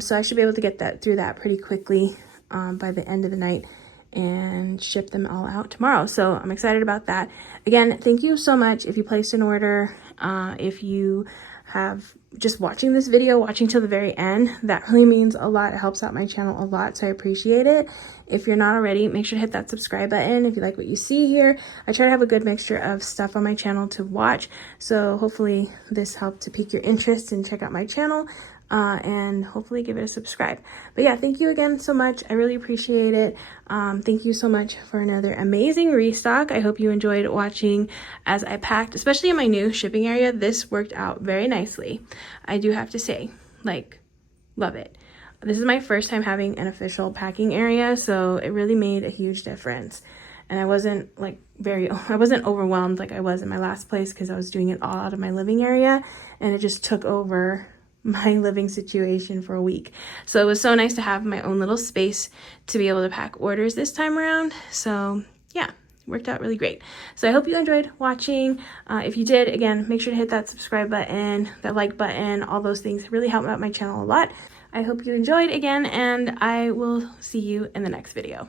So I should be able to get through that pretty quickly by the end of the night and ship them all out tomorrow. So I'm excited about that. Again, thank you so much if you placed an order. If you have just watching this video, watching till the very end, that really means a lot. It helps out my channel a lot, so I appreciate it. If you're not already, make sure to hit that subscribe button if you like what you see here. I try to have a good mixture of stuff on my channel to watch, so hopefully this helped to pique your interest and check out my channel. And hopefully give it a subscribe. But yeah, thank you again so much. I really appreciate it. Thank you so much for another amazing restock. I hope you enjoyed watching as I packed, especially in my new shipping area. This worked out very nicely. I do have to say, like, love it. This is my first time having an official packing area, so it really made a huge difference. And I wasn't overwhelmed like I was in my last place because I was doing it all out of my living area, and it just took over my living situation for a week. So it was so nice to have my own little space to be able to pack orders this time around. So yeah, it worked out really great. So I hope you enjoyed watching. If you did, again, make sure to hit that subscribe button, that like button, all those things really help out my channel a lot. I hope you enjoyed again, and I will see you in the next video.